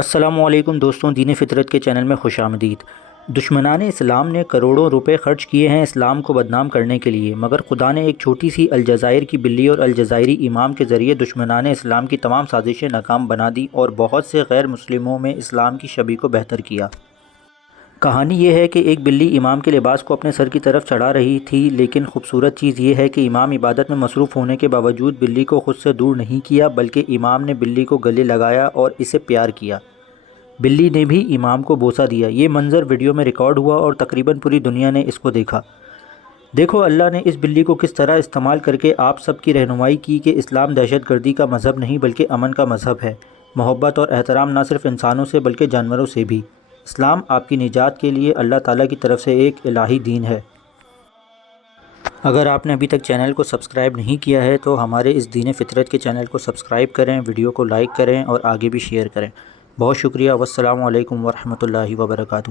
السلام علیکم دوستوں، دین فطرت کے چینل میں خوش آمدید۔ دشمنان اسلام نے کروڑوں روپے خرچ کیے ہیں اسلام کو بدنام کرنے کے لیے، مگر خدا نے ایک چھوٹی سی الجزائر کی بلی اور الجزائری امام کے ذریعے دشمنان اسلام کی تمام سازشیں ناکام بنا دیں اور بہت سے غیر مسلموں میں اسلام کی شبیہ کو بہتر کیا۔ کہانی یہ ہے کہ ایک بلی امام کے لباس کو اپنے سر کی طرف چڑھا رہی تھی، لیکن خوبصورت چیز یہ ہے کہ امام عبادت میں مصروف ہونے کے باوجود بلی کو خود سے دور نہیں کیا، بلکہ امام نے بلی کو گلے لگایا اور اسے پیار کیا۔ بلی نے بھی امام کو بوسہ دیا۔ یہ منظر ویڈیو میں ریکارڈ ہوا اور تقریباً پوری دنیا نے اس کو دیکھا۔ دیکھو اللہ نے اس بلی کو کس طرح استعمال کر کے آپ سب کی رہنمائی کی کہ اسلام دہشت گردی کا مذہب نہیں بلکہ امن کا مذہب ہے، محبت اور احترام نہ صرف انسانوں سے بلکہ جانوروں سے بھی۔ اسلام آپ کی نجات کے لیے اللہ تعالیٰ کی طرف سے ایک الہی دین ہے۔ اگر آپ نے ابھی تک چینل کو سبسکرائب نہیں کیا ہے تو ہمارے اس دین فطرت کے چینل کو سبسکرائب کریں، ویڈیو کو لائک کریں اور آگے بھی شیئر کریں۔ بہت شکریہ۔ والسلام علیکم ورحمۃ اللہ وبرکاتہ۔